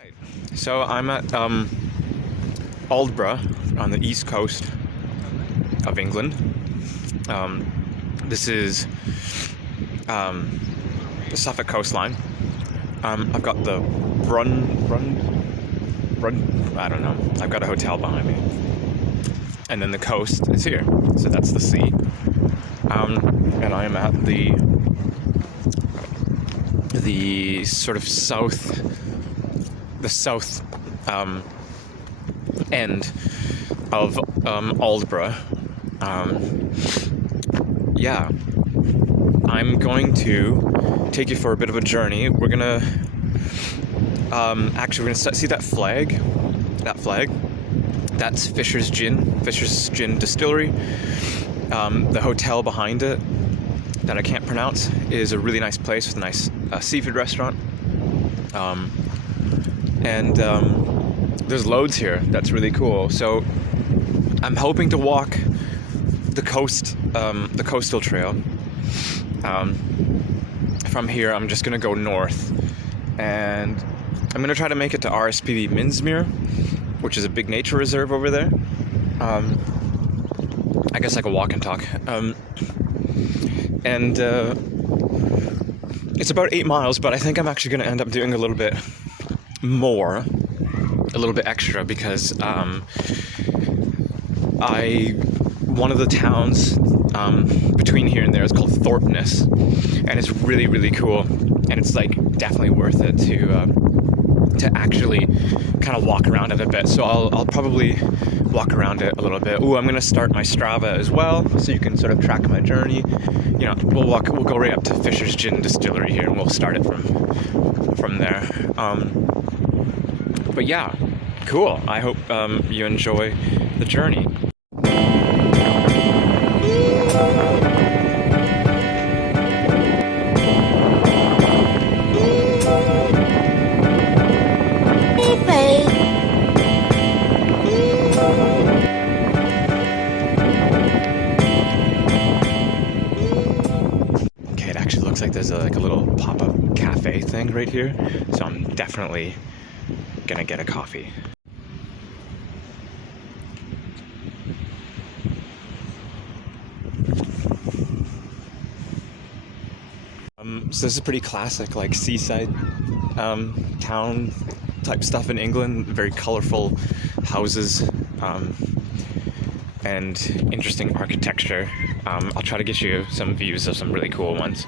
Right. So I'm at Aldeburgh on the east coast of England. This is the Suffolk coastline. I've got the I don't know. I've got a hotel behind me, and then the coast is here. So that's the sea. And I am at the sort of south end of Aldeburgh. Yeah, I'm going to take you for a bit of a journey. We're gonna see that flag. That's Fisher's Gin Distillery. The hotel behind it that I can't pronounce is a really nice place with a nice seafood restaurant. And there's loads here. That's really cool. So I'm hoping to walk the coastal trail. From here, I'm just gonna go north, and I'm gonna try to make it to RSPB Minsmere, which is a big nature reserve over there. I guess I could walk and talk. It's about 8 miles, but I think I'm actually gonna end up doing a little bit extra, because one of the towns between here and there is called Thorpeness, and it's really, really cool, and it's like definitely worth it to actually kind of walk around it a bit. So I'll probably walk around it a little bit. Ooh, I'm gonna start my Strava as well, so you can sort of track my journey. You know, we'll go right up to Fisher's Gin Distillery here, and we'll start it from there. But yeah, cool. I hope you enjoy the journey. Okay, it actually looks like there's a little pop-up cafe thing right here, so I'm definitely gonna get a coffee. So this is pretty classic, like seaside town type stuff in England. Very colorful houses and interesting architecture. I'll try to get you some views of some really cool ones.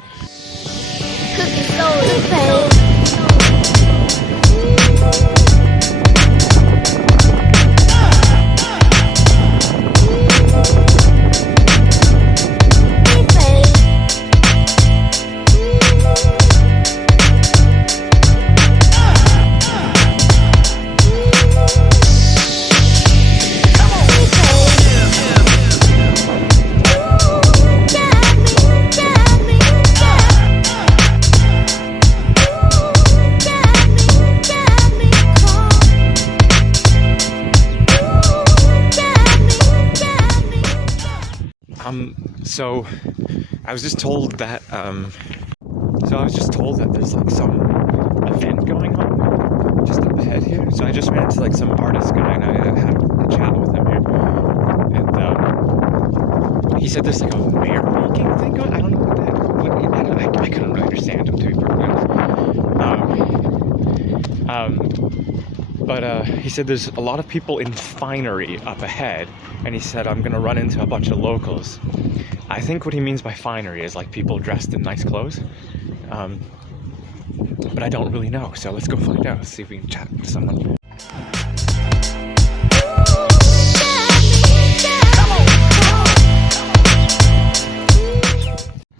So I was just told that there's like some event going on just up ahead here. So I just ran into like some artist guy, and I had a chat with him here, and he said there's like a mayor making thing going. I don't know what that. I couldn't really understand him, to be perfectly honest. But he said there's a lot of people in finery up ahead, and he said I'm gonna run into a bunch of locals. I think what he means by finery is like people dressed in nice clothes, but I don't really know, so let's go find out. See if we can chat to someone.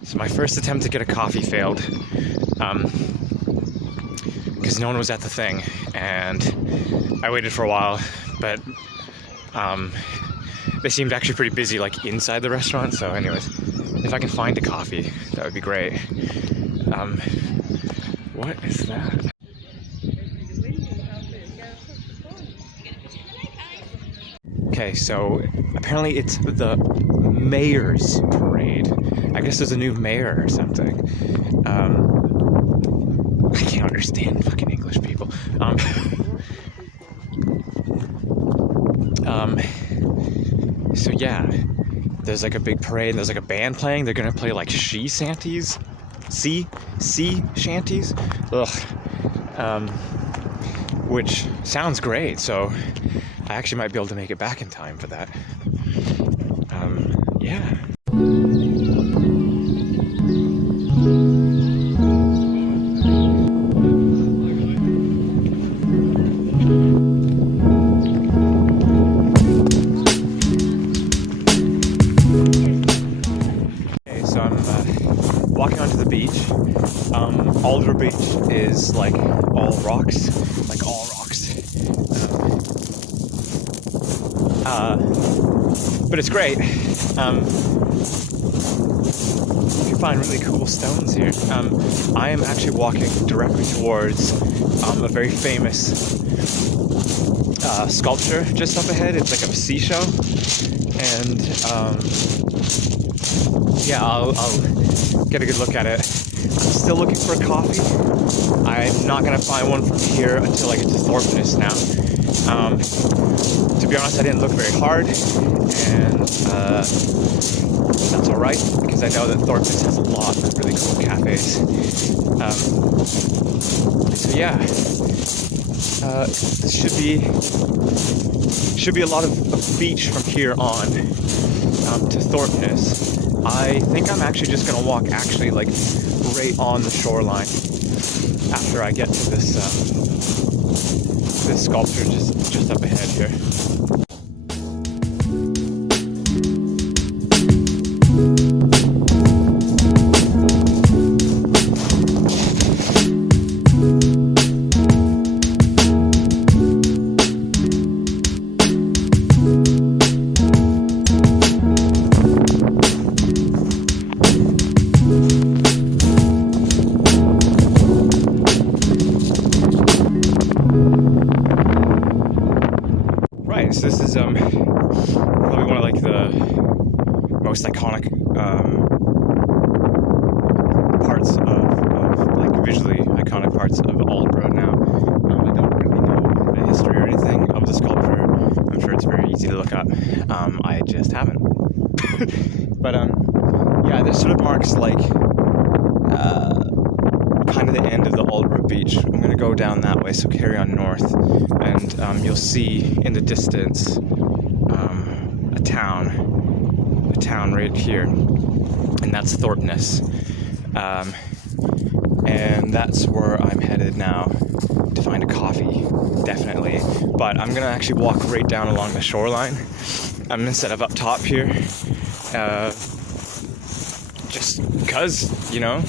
So my first attempt to get a coffee failed, because no one was at the thing, and I waited for a while, but they seemed actually pretty busy, like inside the restaurant. So anyways, if I can find a coffee, that would be great. What is that? Okay, so apparently it's the mayor's parade. I guess there's a new mayor or something. I can't understand fucking English people. So yeah, there's like a big parade, and there's like a band playing. They're gonna play like sea shanties. Ugh. Which sounds great, so I actually might be able to make it back in time for that. Yeah. Okay, so I'm walking onto the beach. Aldeburgh Beach is like all rocks. But it's great. You can find really cool stones here. I am actually walking directly towards a very famous sculpture just up ahead. It's like a seashell, and yeah, I'll get a good look at it. I'm still looking for a coffee. I'm not gonna find one from here until I get to Thorpeness now. To be honest, I didn't look very hard, and that's alright, because I know that Thorpeness has a lot of really cool cafes. So yeah, this should be a lot of beach from here on to Thorpeness. I think I'm actually just gonna walk like right on the shoreline after I get to this sculpture just up ahead here. So this is probably one of like the most iconic parts of like visually iconic parts of Aldeburgh now. I don't really know the history or anything of the sculpture. I'm sure it's very easy to look up. I just haven't. But yeah, this sort of marks like kind of the end of the Aldeburgh beach. I'm gonna go down that way, so carry on north, and you'll see in the distance a town right here, and that's Thorpeness, and that's where I'm headed now to find a coffee, definitely. But I'm gonna actually walk right down along the shoreline instead of up top here, just because, you know,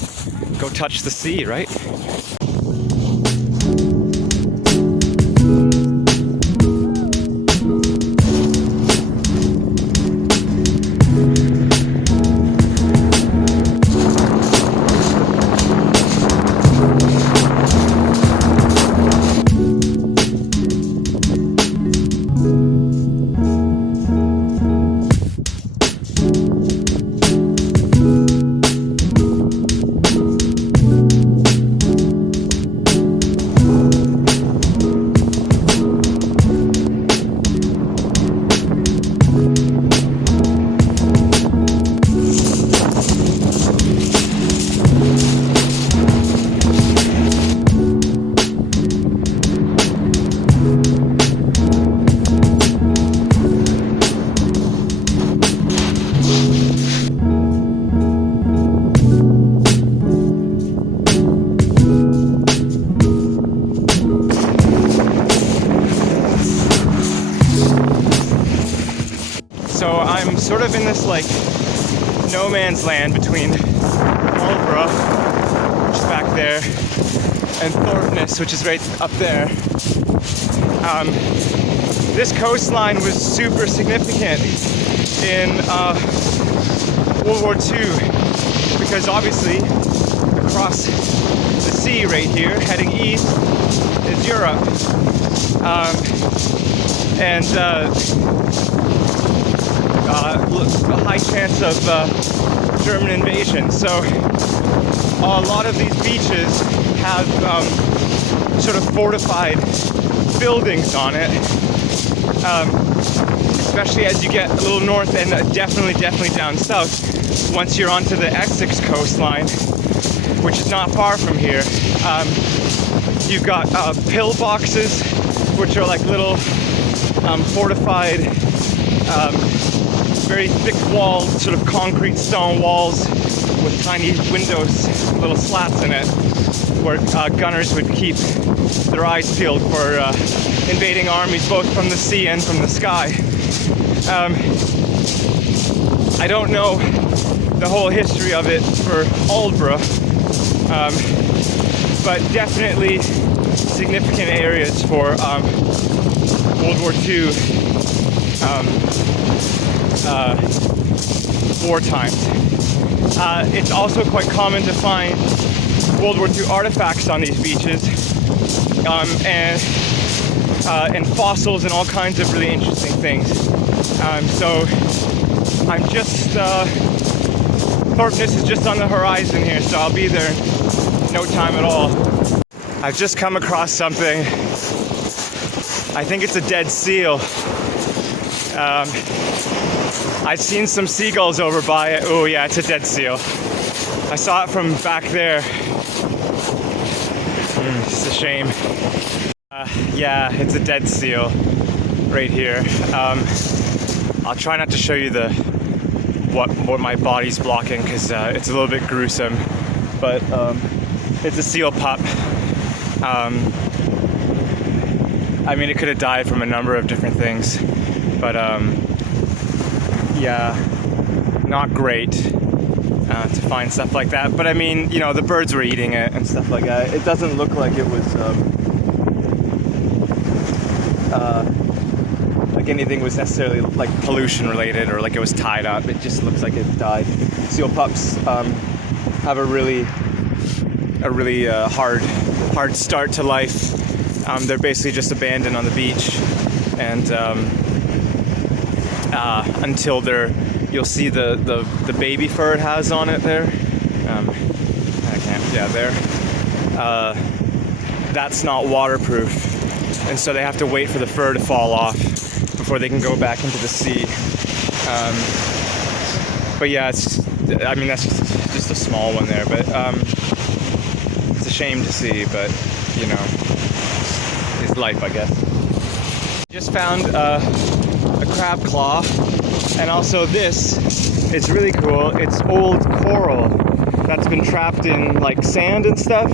go touch the sea, right? So I'm sort of in this like no man's land between Aldeburgh, which is back there, and Thorpeness, which is right up there. This coastline was super significant in World War II, because obviously across the sea right here, heading east, is Europe. And a high chance of German invasion. So a lot of these beaches have sort of fortified buildings on it, especially as you get a little north and definitely down south. Once you're onto the Essex coastline, which is not far from here, you've got pillboxes, which are like little fortified, very thick walls, sort of concrete stone walls with tiny windows, little slats in it, where gunners would keep their eyes peeled for invading armies, both from the sea and from the sky. I don't know the whole history of it for Aldeburgh, but definitely significant areas for World War II war times. It's also quite common to find World War II artifacts on these beaches, and fossils and all kinds of really interesting things. So I'm just, Thorpeness is just on the horizon here, so I'll be there in no time at all. I've just come across something. I think it's a dead seal. I've seen some seagulls over by it. Oh yeah, it's a dead seal. I saw it from back there. It's a shame. Yeah, it's a dead seal right here. I'll try not to show you what my body's blocking, because it's a little bit gruesome. But it's a seal pup. I mean, it could have died from a number of different things, but yeah, not great to find stuff like that. But I mean, you know, the birds were eating it and stuff like that. It doesn't look like it was like anything was necessarily like pollution related or like it was tied up. It just looks like it died. Seal pups have a really hard start to life. They're basically just abandoned on the beach, and until you'll see the baby fur it has on it there. I can't. Yeah, there. That's not waterproof, and so they have to wait for the fur to fall off before they can go back into the sea. But yeah, I mean, that's just a small one there, but it's a shame to see, but you know, it's life, I guess. Just found a crab claw, and also this. It's really cool. It's old coral that's been trapped in like sand and stuff.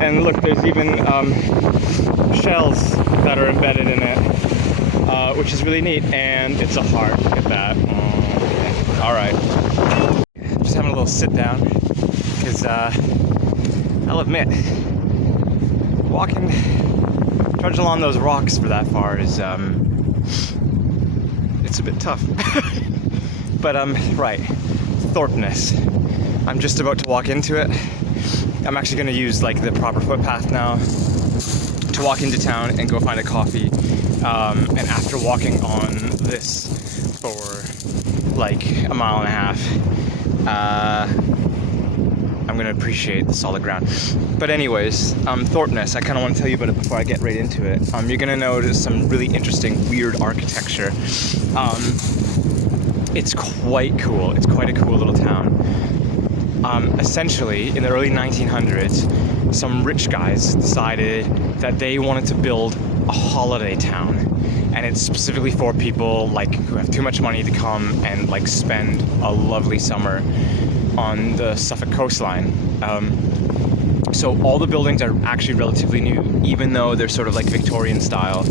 And look, there's even shells that are embedded in it, which is really neat. And it's a heart. Look at that. Okay. All right. Just having a little sit down, because I'll admit, trudging along those rocks for that far is it's a bit tough. But right, Thorpeness. I'm just about to walk into it. I'm actually going to use like the proper footpath now to walk into town and go find a coffee. And after walking on this for like a mile and a half, I'm going to appreciate the solid ground. But anyways, Thorpeness, I kind of want to tell you about it before I get right into it. You're going to notice some really interesting, weird architecture. It's quite cool. It's quite a cool little town. Essentially, in the early 1900s, some rich guys decided that they wanted to build a holiday town. And it's specifically for people like who have too much money to come and like spend a lovely summer on the Suffolk coastline. So all the buildings are actually relatively new, even though they're sort of like Victorian style.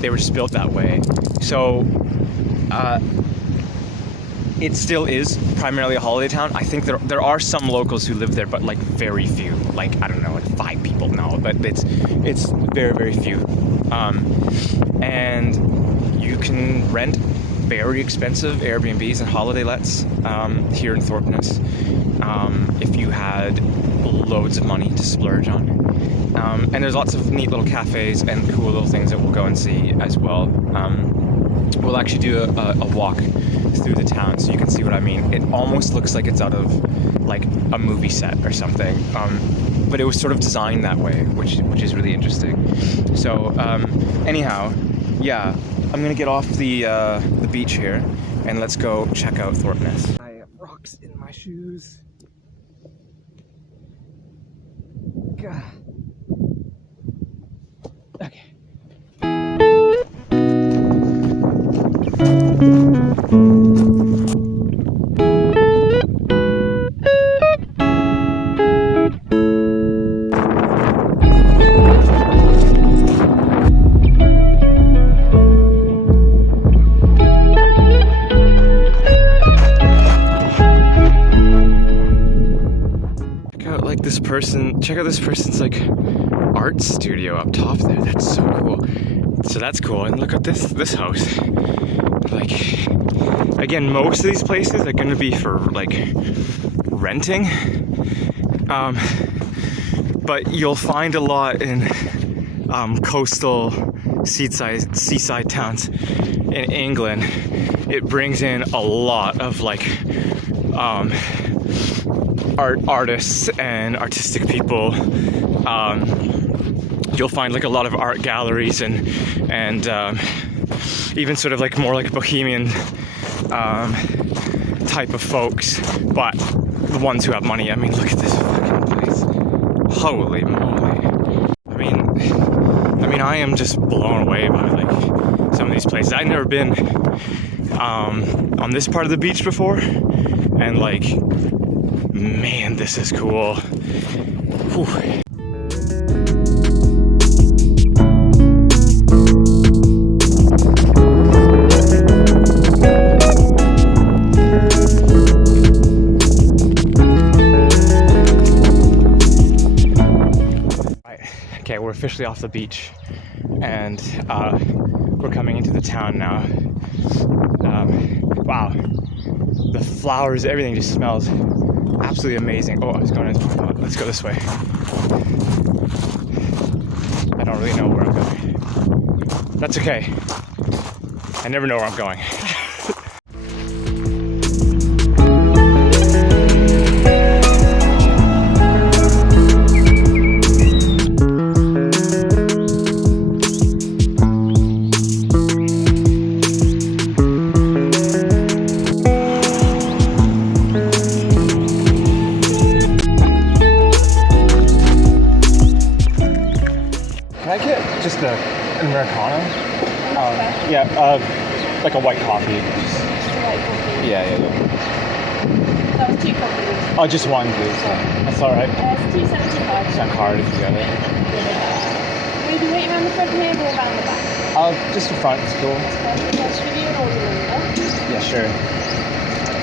They were just built that way. So it still is primarily a holiday town. I think there are some locals who live there, but like very few. Like, I don't know, like 5 people now, but it's very, very few. And you can rent very expensive Airbnbs and holiday lets here in Thorpeness if you had loads of money to splurge on. And there's lots of neat little cafes and cool little things that we'll go and see as well. We'll actually do a walk through the town so you can see what I mean. It almost looks like it's out of like a movie set or something. But it was sort of designed that way, which is really interesting. So anyhow, yeah, I'm gonna get off the beach here, and let's go check out Thorpeness. I have rocks in my shoes. God. Okay. Check out this person's like art studio up top there. That's so cool. So that's cool. And look at this house. Like, again, most of these places are gonna be for like renting. But you'll find a lot in coastal seaside towns in England. It brings in a lot of like artists and artistic people. You'll find like a lot of art galleries and even sort of like more like bohemian type of folks, but the ones who have money. I mean, look at this fucking place. Holy moly. I mean I am just blown away by like some of these places. I've never been on this part of the beach before, and like, man, this is cool. Whew. Okay, we're officially off the beach, and we're coming into the town now. Wow, the flowers, everything just smells absolutely amazing. Oh, I was going into the parking lot. Let's go this way. I don't really know where I'm going. That's okay. I never know where I'm going. Can I get just an Americano? Yeah, like a white coffee. Just a white coffee. Yeah. That was 2 coffees. Oh, just one, please. That's all right. It's $2.75. It's on card if you got it. Will you be waiting around the front here or around the back? Just the front. It's cool. I'll just give you an order number. Yeah, sure.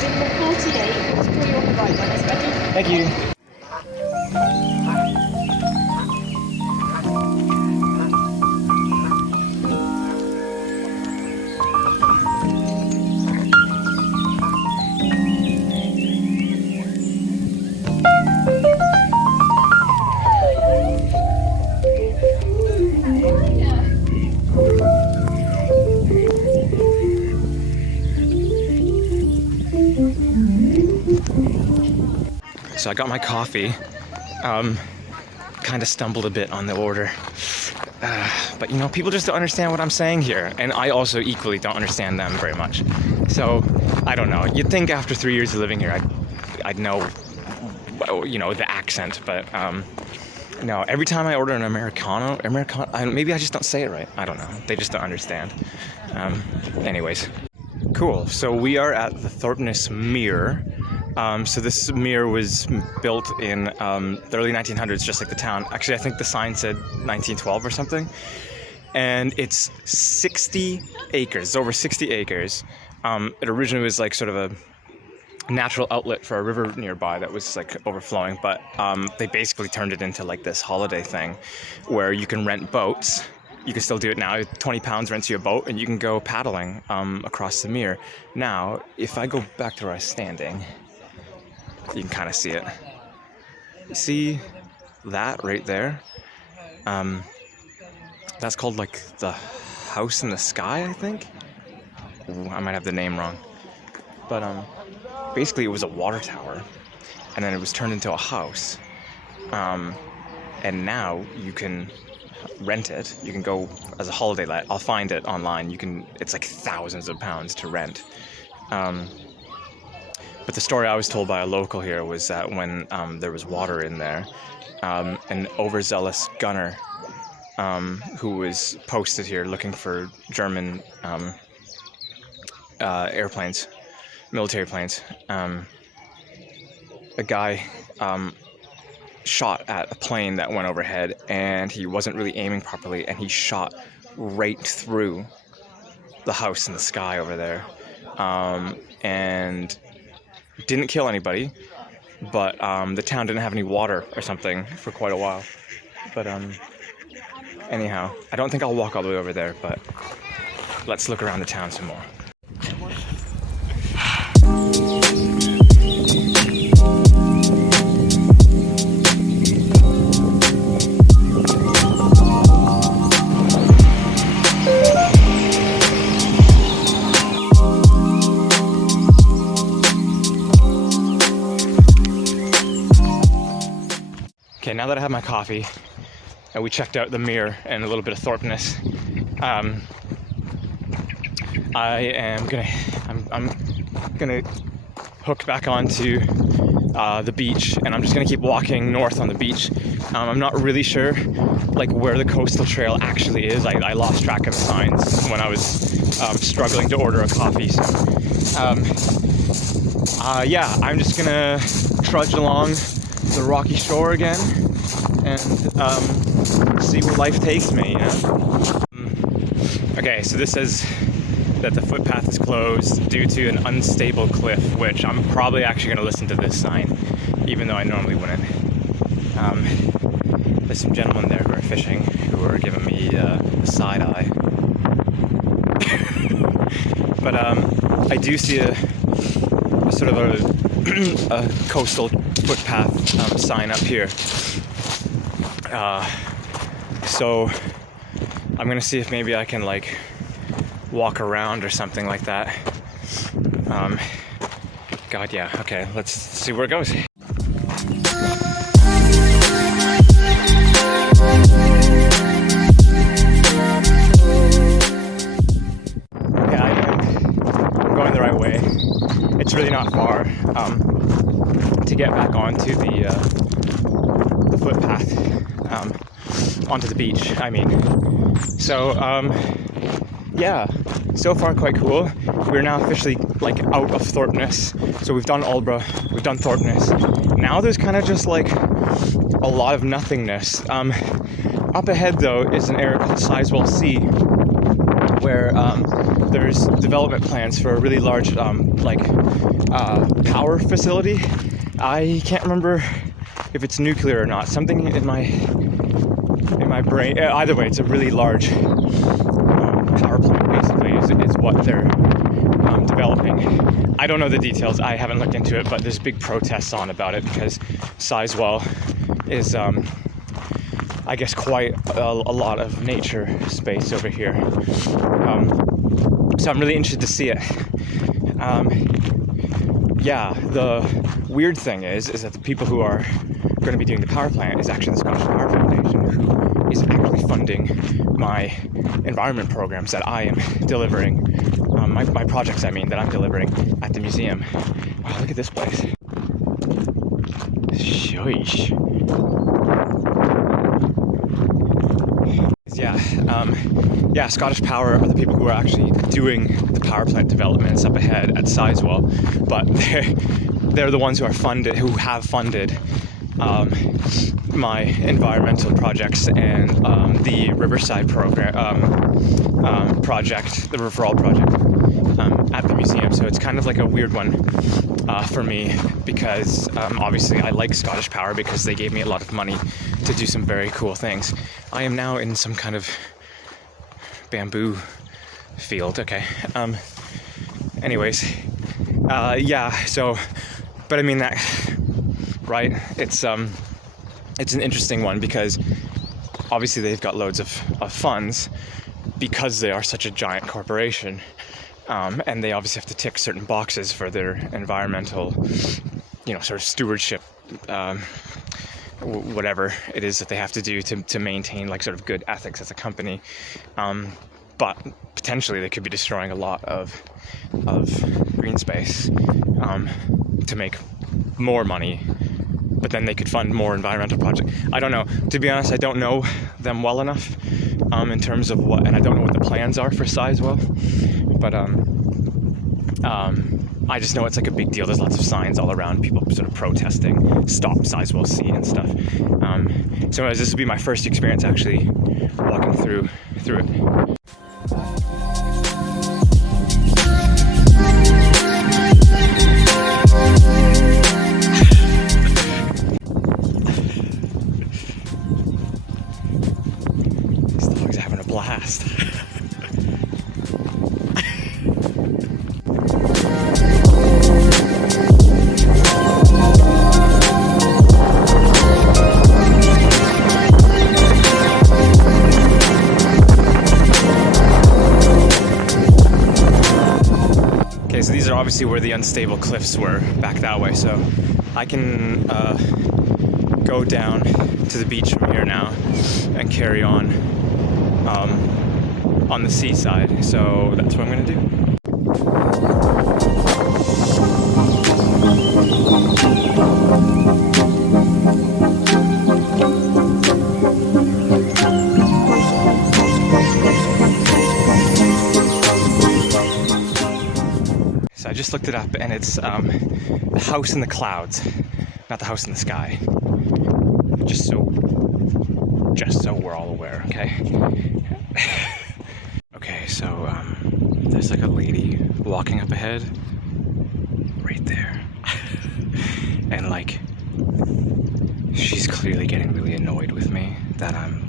Number 48. Let's call you on the right one. It's ready. Thank you. So I got my coffee, kind of stumbled a bit on the order, but you know, people just don't understand what I'm saying here, and I also equally don't understand them very much. So I don't know, you'd think after 3 years of living here I'd know, you know, the accent, but no, every time I order an Americano, maybe I just don't say it right, I don't know, they just don't understand. Anyways, cool, so we are at the Thorpeness Mere. So this mere was built in the early 1900s, just like the town. Actually, I think the sign said 1912 or something. And it's 60 acres, it's over 60 acres. It originally was like sort of a natural outlet for a river nearby that was like overflowing, but they basically turned it into like this holiday thing where you can rent boats. You can still do it now. £20 rents you a boat and you can go paddling across the mere. Now, if I go back to where I was standing, you can kind of see it. See that right there? That's called like the House in the Sky, I think? Ooh, I might have the name wrong. But basically it was a water tower. and then it was turned into a house. And now you can rent it. You can go as a holiday let. I'll find it online. It's like thousands of pounds to rent. But the story I was told by a local here was that when there was water in there, an overzealous gunner who was posted here looking for German airplanes, military planes, a guy shot at a plane that went overhead, and he wasn't really aiming properly, and he shot right through the house in the sky over there, and didn't kill anybody, but the town didn't have any water or something for quite a while. But anyhow, I don't think I'll walk all the way over there, but let's look around the town some more. Okay, now that I have my coffee and we checked out the Mere and a little bit of Thorpeness, I'm gonna hook back onto the beach, and I'm just gonna keep walking north on the beach. I'm not really sure like where the coastal trail actually is. I lost track of the signs when I was struggling to order a coffee. So yeah, I'm just gonna trudge along the rocky shore again and see where life takes me, you know? Okay, so this says that the footpath is closed due to an unstable cliff, which I'm probably actually going to listen to this sign, even though I normally wouldn't. There's some gentlemen there who are fishing who are giving me the side eye. But I do see a sort of a coastal footpath sign up here. So I'm gonna see if maybe I can like walk around or something like that. God, yeah. Okay, let's see where it goes. Okay, I'm going the right way. It's really not far to get back onto the footpath, onto the beach, I mean. So, yeah, so far quite cool. We're now officially like out of Thorpeness. So we've done Aldeburgh, we've done Thorpeness. Now there's kind of just like a lot of nothingness. Up ahead though is an area called Sizewell C, where there's development plans for a really large power facility. I can't remember if it's nuclear or not. Something in my brain. Either way, it's a really large power plant. Basically, is what they're developing. I don't know the details. I haven't looked into it, but there's big protests on about it because Sizewell is, I guess, quite a lot of nature space over here. So I'm really interested to see it. Yeah, the weird thing is that the people who are going to be doing the power plant is actually the Scottish Power Foundation, who is actually funding my environment programs that I am delivering, my projects, I mean, that I'm delivering at the museum. Wow, look at this place. Sheesh. Yeah, Scottish Power are the people who are actually doing the power plant developments up ahead at Sizewell, but they're the ones who have funded my environmental projects and the Riverside project, the Referral project at the museum. So it's kind of like a weird one for me because obviously I like Scottish Power because they gave me a lot of money to do some very cool things. I am now in some kind of bamboo field. Okay. Anyways, yeah. So, but I mean that, right? It's an interesting one because obviously they've got loads of funds because they are such a giant corporation, and they obviously have to tick certain boxes for their environmental sort of stewardship, whatever it is that they have to do to maintain like sort of good ethics as a company. But potentially they could be destroying a lot of green space to make more money, but then they could fund more environmental projects. I don't know. To be honest, I don't know them well enough in terms of and I don't know what the plans are for Sizewell, but I just know it's like a big deal. There's lots of signs all around, people sort of protesting, stop Sizewell C and stuff. So anyways, this will be my first experience actually walking through it. These dogs are having a blast. Okay, so these are obviously where the unstable cliffs were, back that way, so I can go down to the beach from here now and carry on the seaside, so that's what I'm gonna do. So I just looked it up, and it's the house in the clouds, not the house in the sky. Just so we're all aware, okay? Okay, so there's like a lady walking up ahead, right there, and like she's clearly getting really annoyed with me that I'm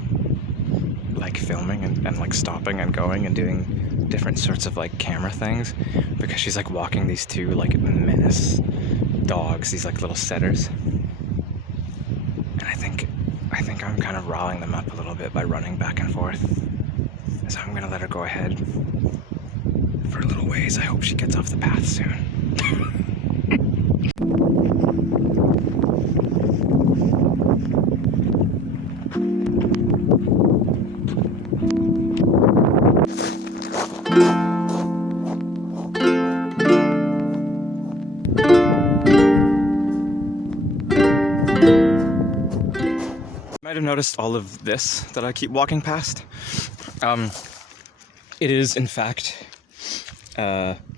like filming and like stopping and going and doing different sorts of like camera things, because she's like walking these two like menace dogs, these like little setters, and I think I'm kind of riling them up a little bit by running back and forth. So I'm gonna let her go ahead for a little ways. I hope she gets off the path soon. Might have noticed all of this that I keep walking past. It is in fact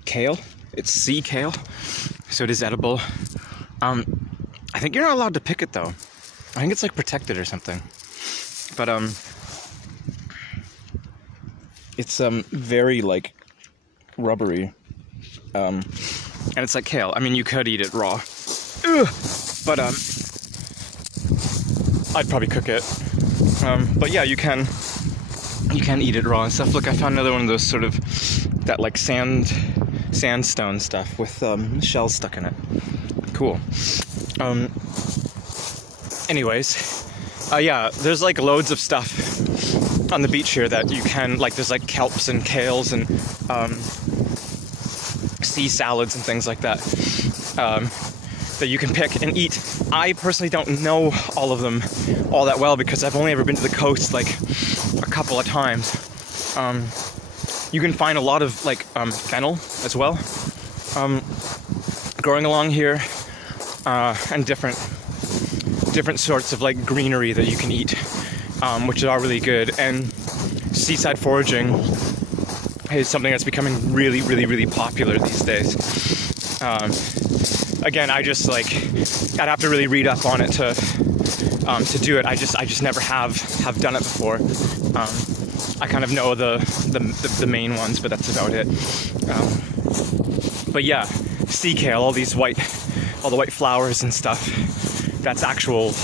kale. It's sea kale, so it is edible. I think you're not allowed to pick it though. I think it's like protected or something. But it's very like rubbery, and it's like kale. I mean, you could eat it raw. Ugh. But I'd probably cook it. But yeah, you can eat it raw and stuff. Look, I found another one of those sort of that like sandstone stuff with shells stuck in it. Cool. Anyways, yeah, there's like loads of stuff on the beach here that you can, like, there's like kelps and kales and sea salads and things like that that you can pick and eat. I personally don't know all of them all that well because I've only ever been to the coast like a couple of times. You can find a lot of like fennel as well growing along here, and different sorts of like greenery that you can eat, which are really good. And seaside foraging is something that's becoming really, really, really popular these days. Again, I just like, I'd have to really read up on it to do it. I just never have done it before. I kind of know the main ones, but that's about it. But yeah, sea kale, all the white flowers and stuff. That's actual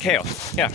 kale. Yeah.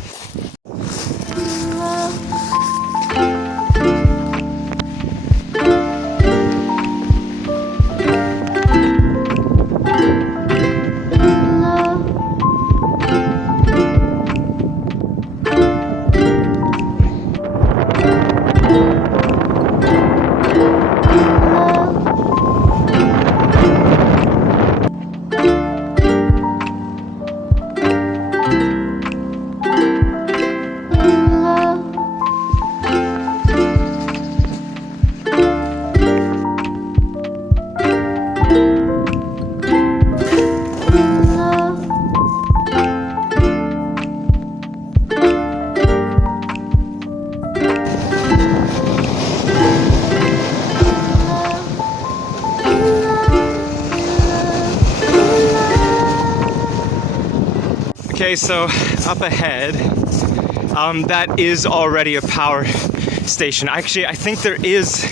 Okay, so up ahead, that is already a power station. Actually, I think there is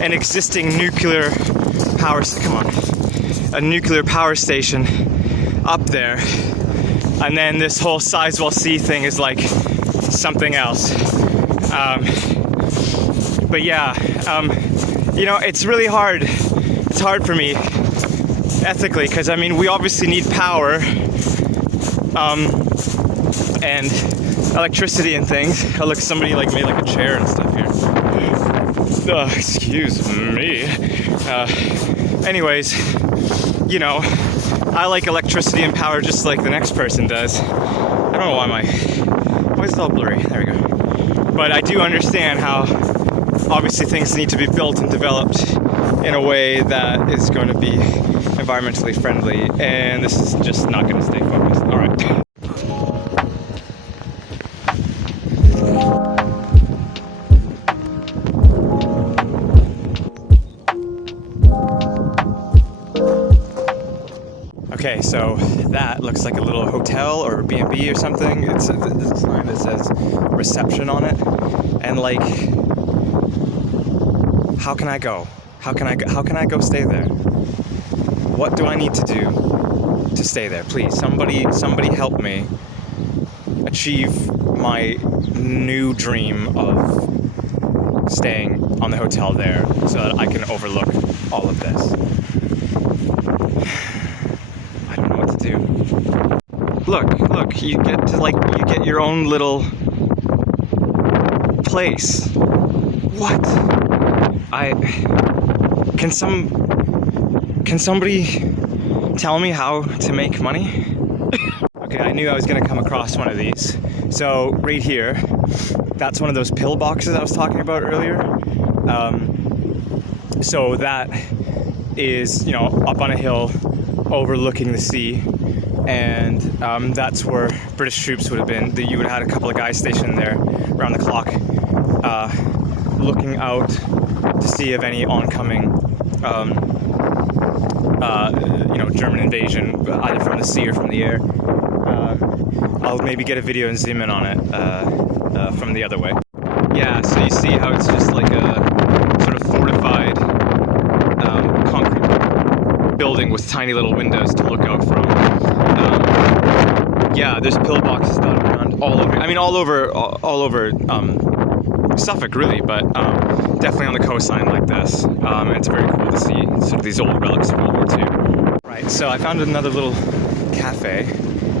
an existing nuclear power. Come on, a nuclear power station up there, and then this whole Sizewell C thing is like something else. But yeah, you know, it's really hard. It's hard for me ethically because I mean we obviously need power and electricity and things. Oh look, somebody like made like a chair and stuff here. Excuse me. Anyways, you know, I like electricity and power just like the next person does. I don't know why is it all blurry? There we go. But I do understand how obviously things need to be built and developed in a way that is going to be environmentally friendly, and this is just not going to stay focused. All right. Okay, so that looks like a little hotel or B&B or something. There's a sign that says reception on it, and like, how can I go? How can I go stay there? What do I need to do to stay there? Please, somebody help me achieve my new dream of staying on the hotel there so that I can overlook all of this. I don't know what to do. Look, you get your own little place. What? Can somebody tell me how to make money? Okay, I knew I was gonna come across one of these. So right here, that's one of those pill boxes I was talking about earlier. So that is, you know, up on a hill overlooking the sea, and that's where British troops would have been. You would have had a couple of guys stationed there around the clock, looking out to see if any oncoming you know, German invasion, either from the sea or from the air. I'll maybe get a video and zoom in on it from the other way. Yeah, so you see how it's just like a sort of fortified concrete building with tiny little windows to look out from. Yeah, there's pillboxes dotted around all over. I mean, all over Suffolk, really, but definitely on the coastline like this. And it's very cool to see sort of these old relics of World War II. Right, so I found another little cafe,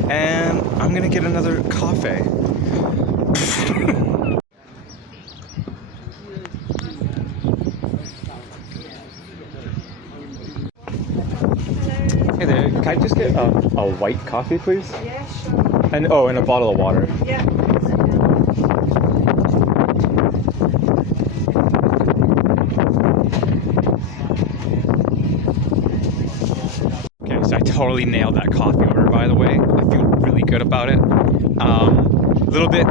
and I'm gonna get another coffee. Hey there, can I just get a white coffee, please? Yeah, sure. And a bottle of water. Yeah. Okay, so I totally nailed that coffee order, by the way. I feel really good about it. Little bit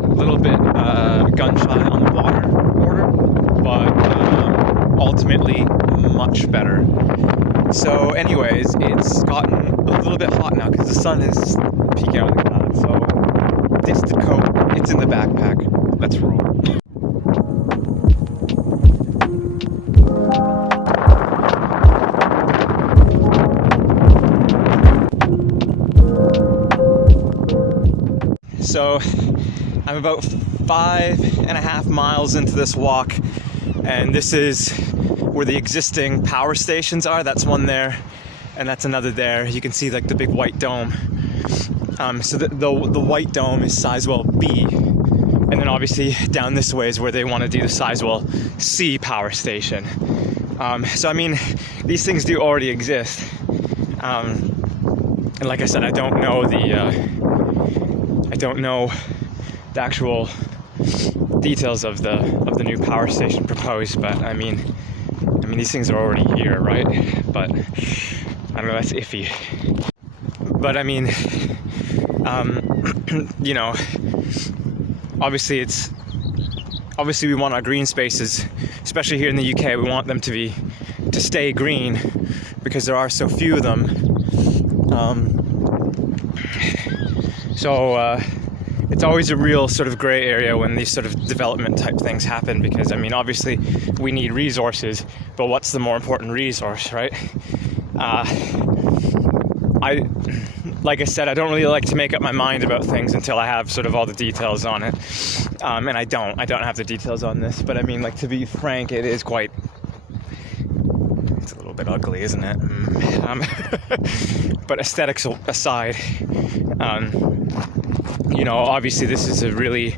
gun shy on the water order, but ultimately much better. So anyways, it's gotten a little bit hot now because the sun is peeking out of the clouds. So ditched the coat, it's in the backpack. Let's roll. So I'm about 5.5 miles into this walk, and this is where the existing power stations are. That's one there, and that's another there. You can see like the big white dome. So the white dome is Sizewell B, and then obviously down this way is where they want to do the Sizewell C power station. So I mean, these things do already exist, and like I said, I don't know the actual details of the new power station proposed, but I mean these things are already here, right? But I don't know, that's iffy. But I mean, you know, obviously we want our green spaces, especially here in the UK. We want them to stay green because there are so few of them. So it's always a real sort of gray area when these sort of development type things happen, because I mean, obviously we need resources, but what's the more important resource, right? Like I said, I don't really like to make up my mind about things until I have sort of all the details on it. And I don't have the details on this, but I mean, like, to be frank, it is quite, it's a little bit ugly, isn't it? But aesthetics aside, you know, obviously this is a really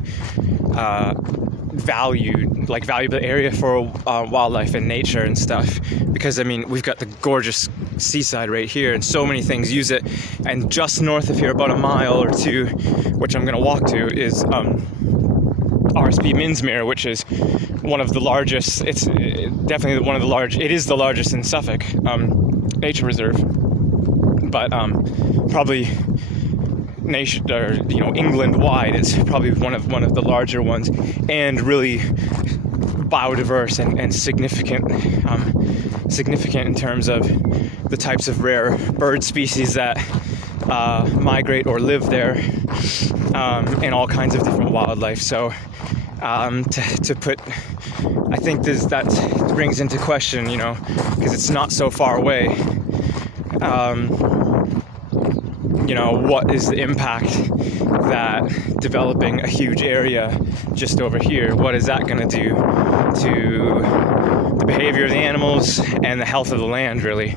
valuable area for wildlife and nature and stuff, because I mean, we've got the gorgeous seaside right here, and so many things use it. And just north of here, about a mile or two, which I'm going to walk to, is RSPB Minsmere, which is one of the largest. It's definitely one of the large. It is the largest in Suffolk nature reserve, but probably nation, or you know, England wide, it's probably one of the larger ones, and really biodiverse and significant in terms of the types of rare bird species that migrate or live there, and all kinds of different wildlife. So to put, I think that brings into question, you know, because it's not so far away, you know, what is the impact that developing a huge area just over here, what is that going to do to the behavior of the animals and the health of the land, really?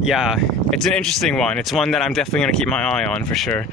Yeah, it's an interesting one. It's one that I'm definitely going to keep my eye on for sure.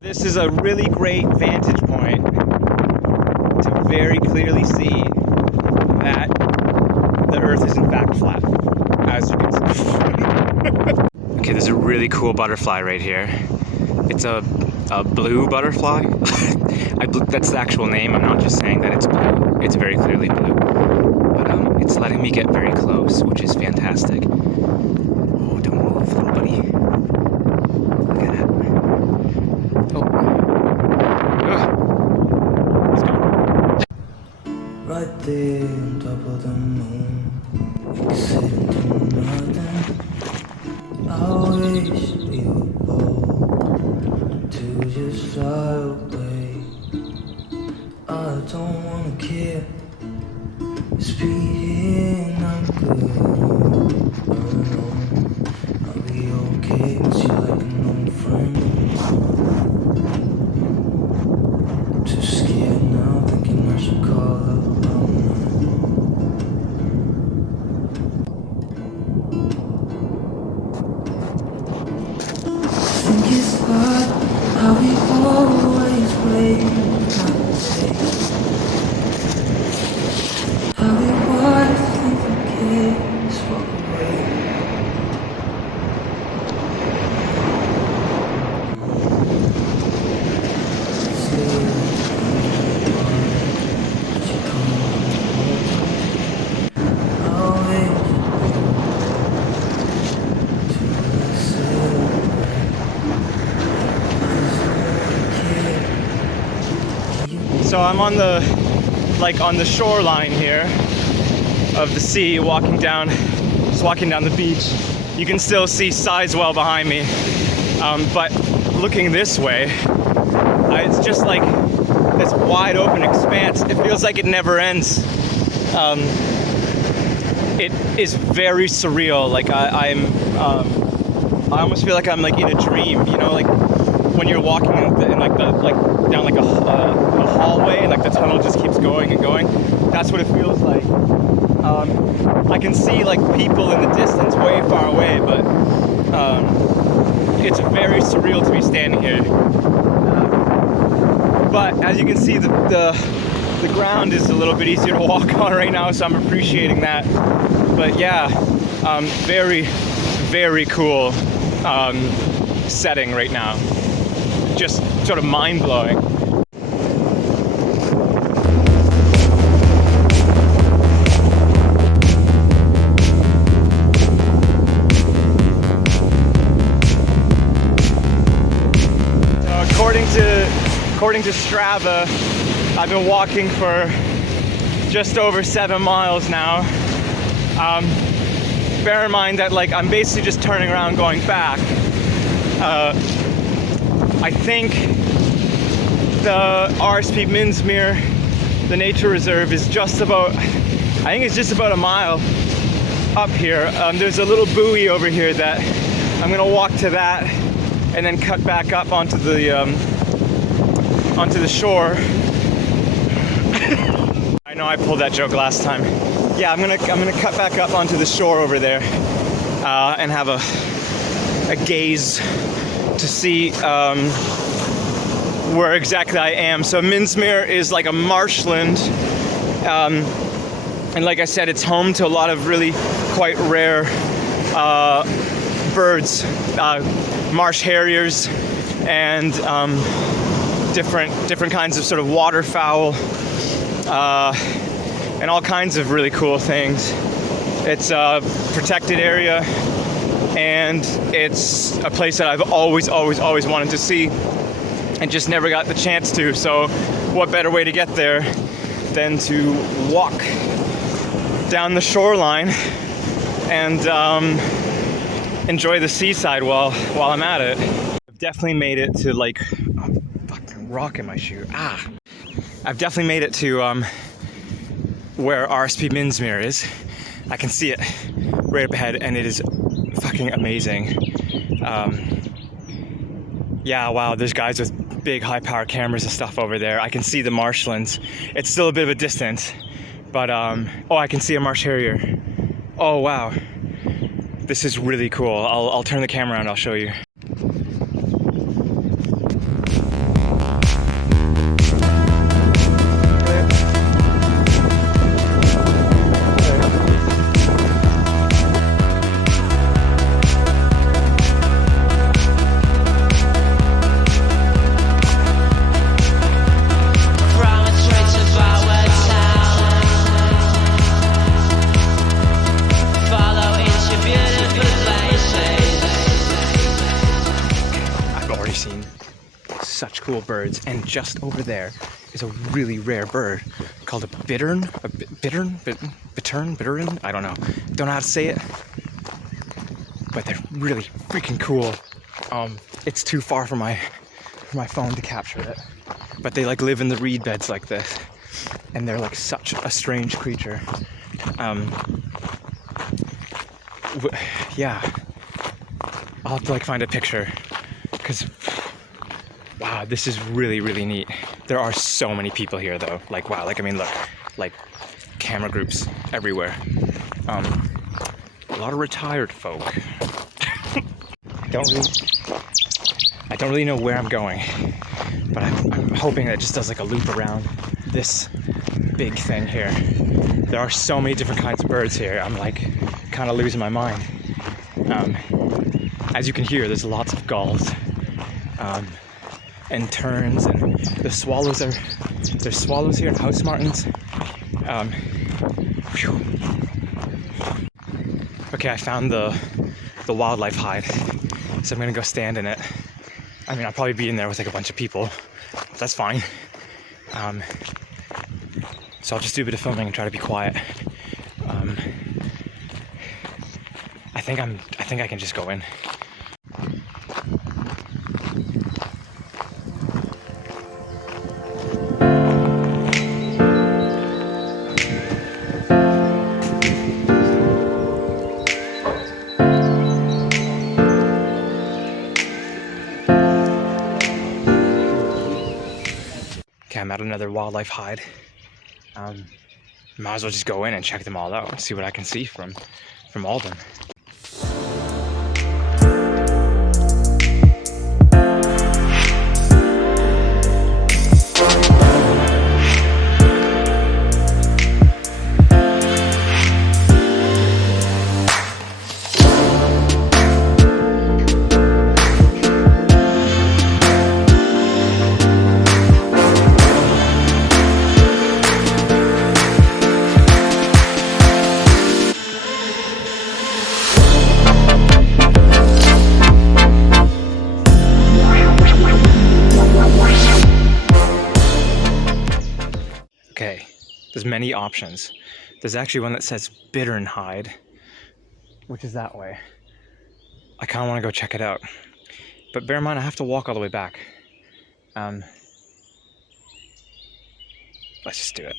This is a really great vantage point to very clearly see that the Earth is in fact flat, as you can see. Okay, there's a really cool butterfly right here. It's a blue butterfly. That's the actual name. I'm not just saying that it's blue. It's very clearly blue. But it's letting me get very close, which is fantastic. Oh, don't move, little buddy. Look at that. Oh. It's gone. Right there on top of the moon, you can sit and do nothing. I wish we were bold to just fly away. I don't wanna care, it's being I'm good. Alone, I'll be okay with you like an old friend. Too scared now, thinking I should call up. Think it's hard how we always play not safe. How we want to think the kids walk away. So I'm on the shoreline here of the sea, walking down the beach. You can still see Sizewell behind me, but looking this way, it's just like this wide open expanse. It feels like it never ends. It is very surreal. Like I almost feel like I'm like in a dream, you know, like when you're walking down like a hallway and like the tunnel just keeps going and going. That's what it feels like. I can see like people in the distance way far away, but it's very surreal to be standing here. But as you can see, the ground is a little bit easier to walk on right now, so I'm appreciating that. But yeah, Very, very cool setting right now. Just sort of mind-blowing. According to Strava, I've been walking for just over 7 miles now. Bear in mind that like I'm basically just turning around going back. I think the RSPB Minsmere, the nature reserve, is just about, I think it's just about a mile up here. There's a little buoy over here that I'm gonna walk to that and then cut back up onto the shore. I know I pulled that joke last time. Yeah, I'm gonna cut back up onto the shore over there and have a gaze to see where exactly I am. So Minsmere is like a marshland, and like I said, it's home to a lot of really quite rare birds, marsh harriers, and different kinds of sort of waterfowl, and all kinds of really cool things. It's a protected area, and it's a place that I've always wanted to see and just never got the chance to. So what better way to get there than to walk down the shoreline and enjoy the seaside while I'm at it. I've definitely made it to like, oh, fucking rock in my shoe. I've definitely made it to where RSPB Minsmere is. I can see it right up ahead, and it is fucking amazing. Yeah, wow, there's guys with big high-power cameras and stuff over there. I can see the marshlands. It's still a bit of a distance, but oh, I can see a marsh harrier. Oh wow, this is really cool. I'll turn the camera around. I'll show you. Such cool birds, and just over there is a really rare bird called a bittern. Bittern. I don't know how to say it, but they're really freaking cool. It's too far for my phone to capture it, but they like live in the reed beds like this, and they're like such a strange creature. Yeah, I'll have to like find a picture, because wow, this is really, really neat. There are so many people here though. Like, wow, like, I mean, look, like camera groups everywhere. A lot of retired folk. I don't really know where I'm going, but I'm hoping that it just does like a loop around this big thing here. There are so many different kinds of birds here. I'm like kind of losing my mind. As you can hear, there's lots of gulls. And terns, and there's swallows here, and house martins. Okay, I found the wildlife hide, so I'm gonna go stand in it. I mean, I'll probably be in there with like a bunch of people, but that's fine. So I'll just do a bit of filming and try to be quiet. I think I can just go in. Okay, I'm at another wildlife hide. Might as well just go in and check them all out and see what I can see from all of them. There's many options. There's actually one that says Bitternhide, which is that way. I kind of want to go check it out. But bear in mind, I have to walk all the way back. Let's just do it.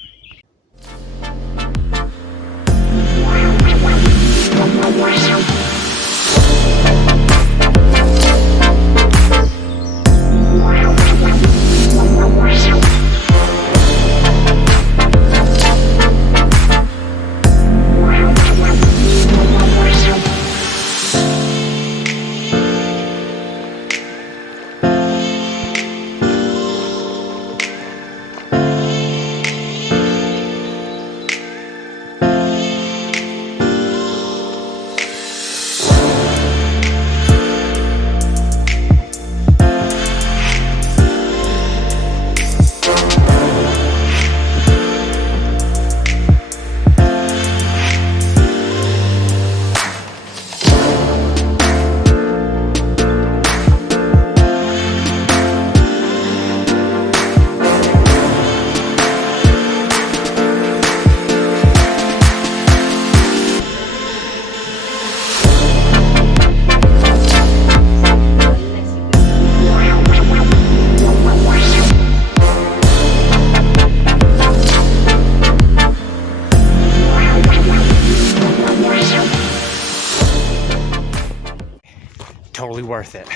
Totally worth it.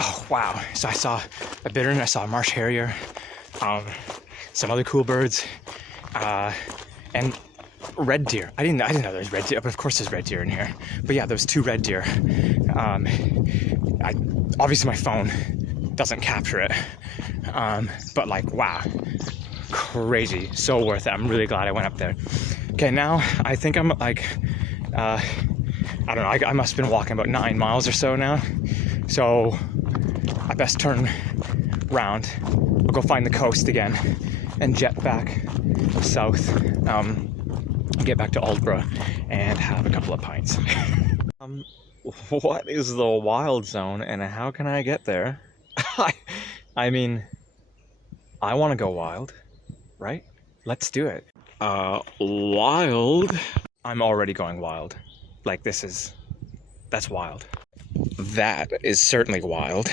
Oh wow! So I saw a bittern, I saw a marsh harrier, some other cool birds, and red deer. I didn't know there was red deer, but of course there's red deer in here. But yeah, there was 2 red deer. Obviously my phone doesn't capture it, but like wow, crazy, so worth it. I'm really glad I went up there. Okay, now I think I'm like. I don't know, I must have been walking about 9 miles or so now. So I best turn round. I'll go find the coast again and jet back south. Get back to Aldeburgh and have a couple of pints. What is the wild zone and how can I get there? I mean, I want to go wild, right? Let's do it. Wild? I'm already going wild. Like that's wild. That is certainly wild.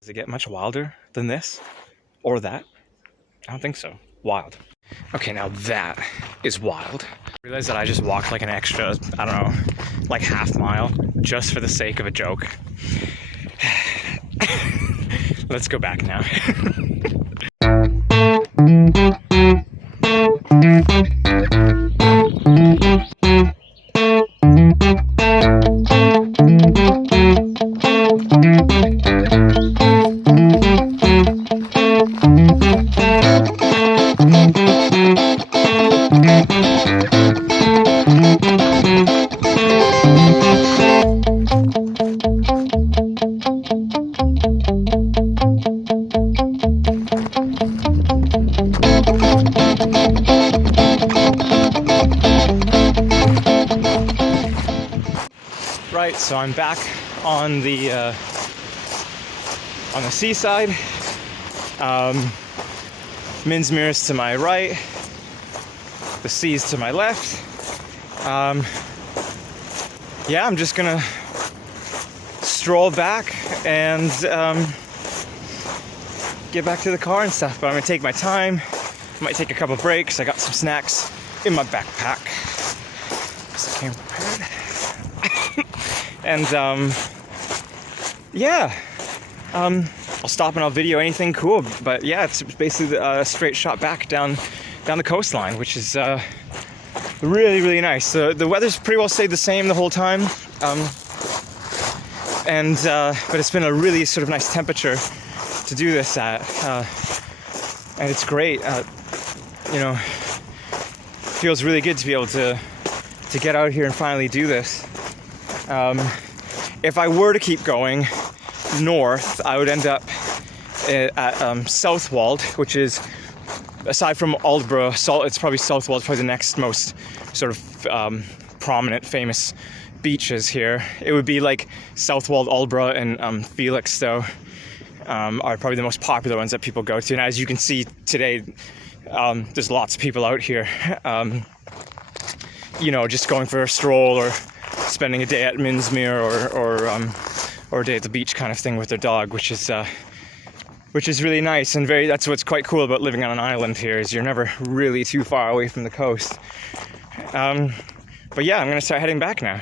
Does it get much wilder than this? Or that? I don't think so. Wild. Okay, now that is wild. I realized that I just walked like an extra, I don't know, like half mile just for the sake of a joke. Let's go back now. Right, so I'm back on the seaside. Minsmere is to my right, the sea's to my left. Yeah, I'm just gonna stroll back and get back to the car and stuff, but I'm gonna take my time. I might take a couple breaks. I got some snacks in my backpack because I came prepared. And yeah, I'll stop and I'll video anything cool. But yeah, it's basically a straight shot back down the coastline, which is really, really nice. The weather's pretty well stayed the same the whole time, but it's been a really sort of nice temperature to do this at, and it's great. You know, feels really good to be able to get out here and finally do this. If I were to keep going north, I would end up at Southwold, which is, aside from Aldeburgh, it's probably Southwold, probably the next most sort of prominent, famous beaches here. It would be like Southwold, Aldeburgh, and Felixstowe are probably the most popular ones that people go to. And as you can see today, there's lots of people out here, just going for a stroll or spending a day at Minsmere or a day at the beach kind of thing with their dog, which is really nice and that's what's quite cool about living on an island here, is you're never really too far away from the coast. But yeah, I'm gonna start heading back now.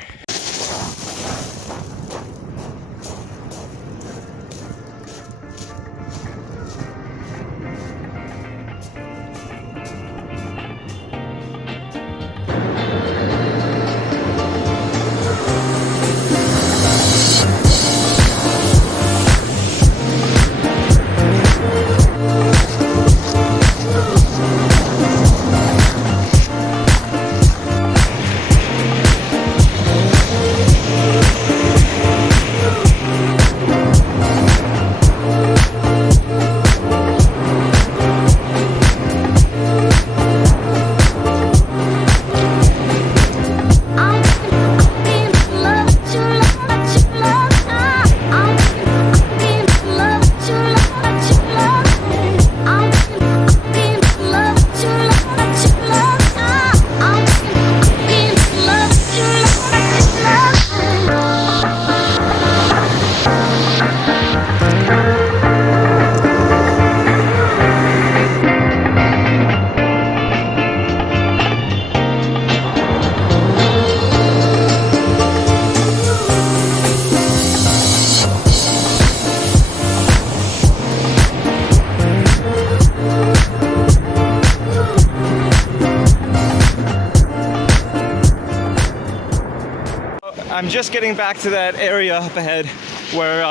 I'm just getting back to that area up ahead where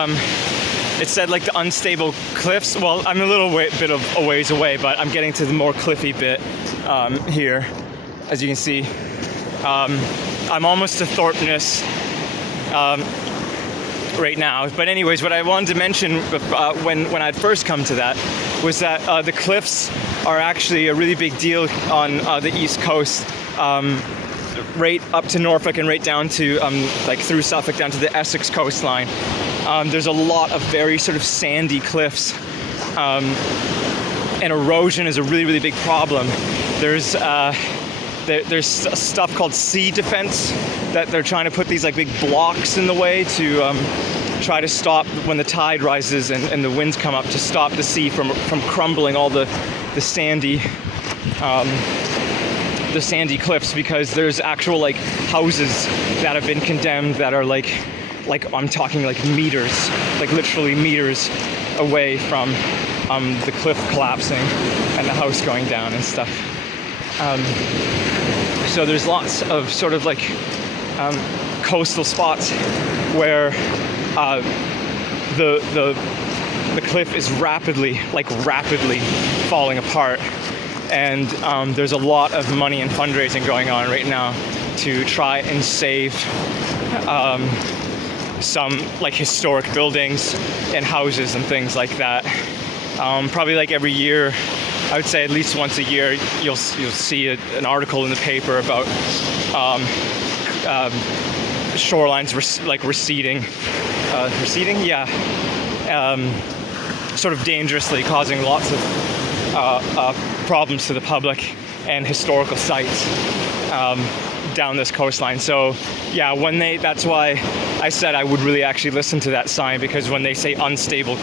it said like the unstable cliffs. Well, I'm a little bit of a ways away, but I'm getting to the more cliffy bit here, as you can see. I'm almost to Thorpeness right now. But anyways, what I wanted to mention when I'd first come to that was that the cliffs are actually a really big deal on the East Coast. Right up to Norfolk and right down to like through Suffolk down to the Essex coastline. There's a lot of very sort of sandy cliffs, and erosion is a really big problem. There's stuff called sea defense that they're trying to put these like big blocks in the way to try to stop when the tide rises and the winds come up, to stop the sea from crumbling all the sandy cliffs, because there's actual like houses that have been condemned that are like I'm talking like meters, like literally meters away from the cliff collapsing and the house going down and stuff. So there's lots of sort of like coastal spots where the cliff is rapidly falling apart. And there's a lot of money and fundraising going on right now to try and save some like historic buildings and houses and things like that. Probably like every year, I would say at least once a year, you'll see an article in the paper about shorelines receding, sort of dangerously, causing lots of problems to the public and historical sites down this coastline. So yeah, that's why I said I would really actually listen to that sign, because when they say unstable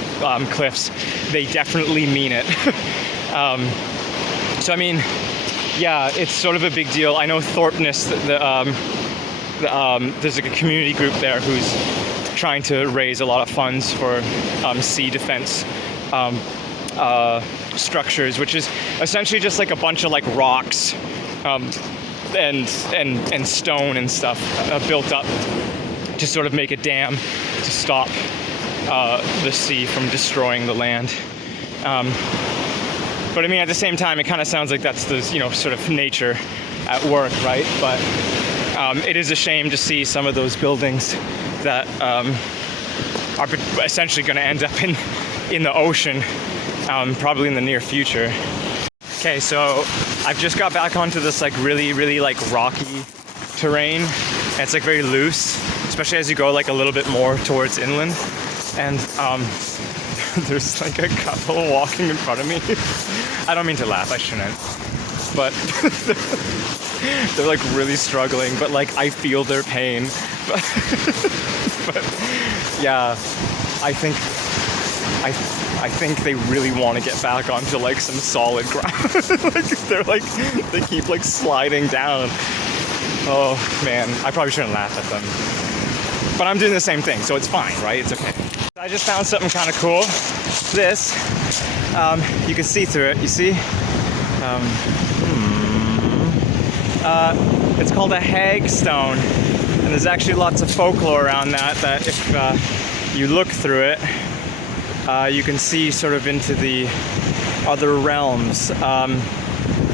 cliffs, they definitely mean it. So I mean, yeah, it's sort of a big deal. I know Thorpeness, there's like a community group there who's trying to raise a lot of funds for sea defense structures, which is essentially just like a bunch of like rocks and stone and stuff built up to sort of make a dam to stop the sea from destroying the land. But I mean, at the same time, it kind of sounds like that's the sort of nature at work, right? But it is a shame to see some of those buildings that are essentially going to end up in the ocean, probably in the near future. Okay, so I've just got back onto this like really like rocky terrain, and it's like very loose, especially as you go like a little bit more towards inland. And there's like a couple walking in front of me. I don't mean to laugh, I shouldn't. But they're like really struggling, but like I feel their pain. But yeah, I think they really want to get back onto like some solid ground. Like they keep like sliding down. Oh man, I probably shouldn't laugh at them. But I'm doing the same thing, so it's fine, right? It's okay. I just found something kind of cool. This, you can see through it, you see? It's called a hagstone. And there's actually lots of folklore around that if you look through it, you can see sort of into the other realms.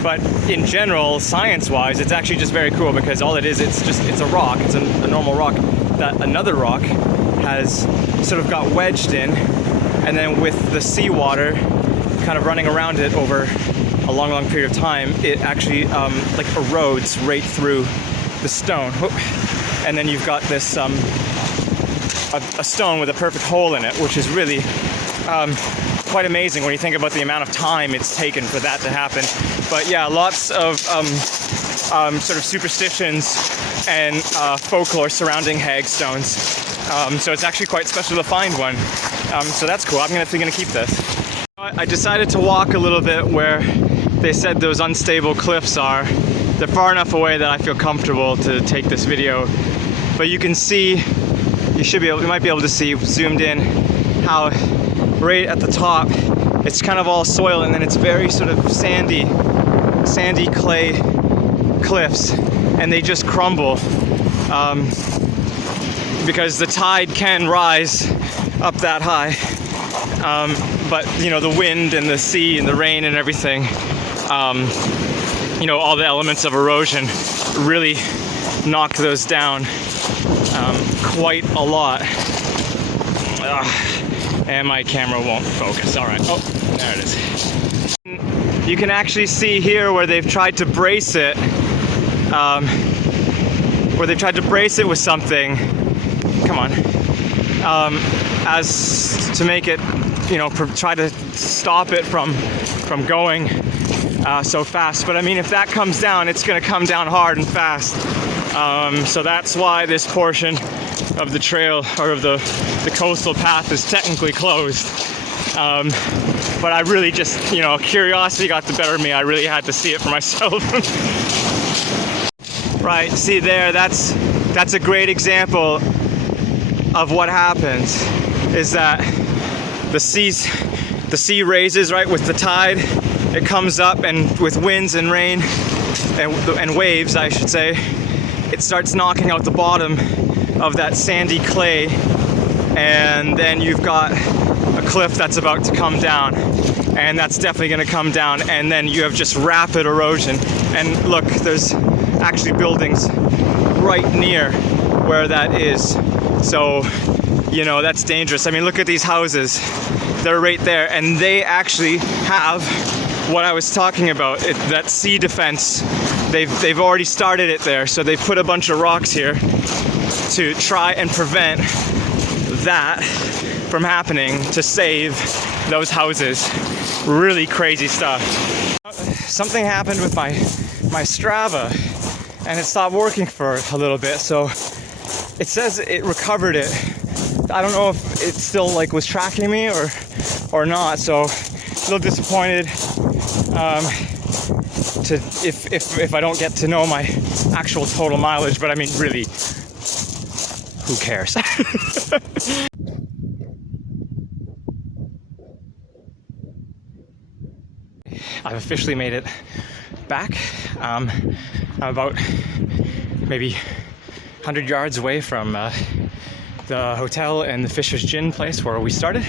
But in general, science-wise, it's actually just very cool because all it is, it's a rock. It's a normal rock that another rock has sort of got wedged in, and then with the seawater kind of running around it over a long period of time, it actually like erodes right through the stone. And then you've got this a stone with a perfect hole in it, which is really quite amazing when you think about the amount of time it's taken for that to happen. But yeah, lots of sort of superstitions and folklore surrounding hagstones. So it's actually quite special to find one. So that's cool. I'm definitely gonna keep this. I decided to walk a little bit where they said those unstable cliffs are. They're far enough away that I feel comfortable to take this video. But you can see, you might be able to see zoomed in how right at the top it's kind of all soil, and then it's very sort of sandy clay cliffs, and they just crumble because the tide can rise up that high, but you know, the wind and the sea and the rain and everything, you know, all the elements of erosion really knock those down quite a lot. And my camera won't focus. All right. Oh, there it is. You can actually see here where they've tried to brace it, with something. Come on. As to make it, you know, try to stop it from going so fast. But I mean, if that comes down, it's going to come down hard and fast. So that's why this portion of the trail, or of the coastal path, is technically closed. But I really just, you know, curiosity got the better of me. I really had to see it for myself. Right, see there, that's a great example of what happens, is that the sea raises, right, with the tide. It comes up, and with winds and rain and waves, I should say, it starts knocking out the bottom of that sandy clay, and then you've got a cliff that's about to come down, and that's definitely going to come down, and then you have just rapid erosion. And look, there's actually buildings right near where that is, so you know, that's dangerous. I mean, look at these houses, they're right there, and they actually have what I was talking about, that sea defense. They've already started it there, so they've put a bunch of rocks here to try and prevent that from happening, to save those houses. Really crazy stuff. Something happened with my Strava, and it stopped working for a little bit, so it says it recovered it. I don't know if it still like was tracking me or not, so a little disappointed if I don't get to know my actual total mileage, but I mean, really, who cares? I've officially made it back. I'm about maybe 100 yards away from the hotel and the Fisher's Gin place where we started,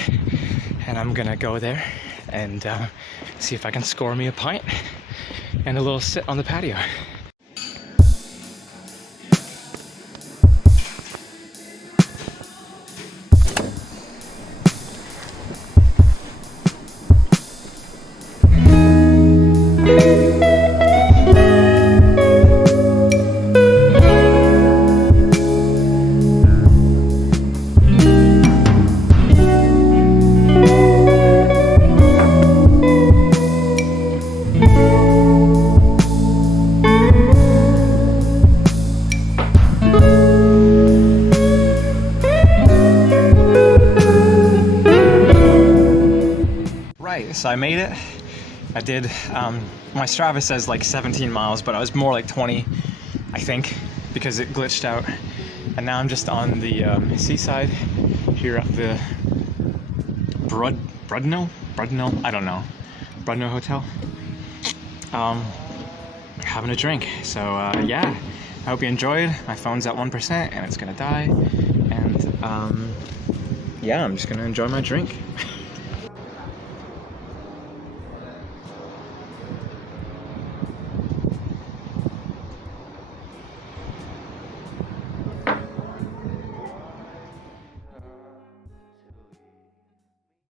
and I'm gonna go there and see if I can score me a pint and a little sit on the patio. so I made it. I did, my Strava says like 17 miles, but I was more like 20, I think, because it glitched out. And now I'm just on the seaside here at the Brudno, I don't know, Brudno Hotel. Having a drink. So yeah, I hope you enjoyed. My phone's at 1% and it's gonna die. And yeah, I'm just gonna enjoy my drink.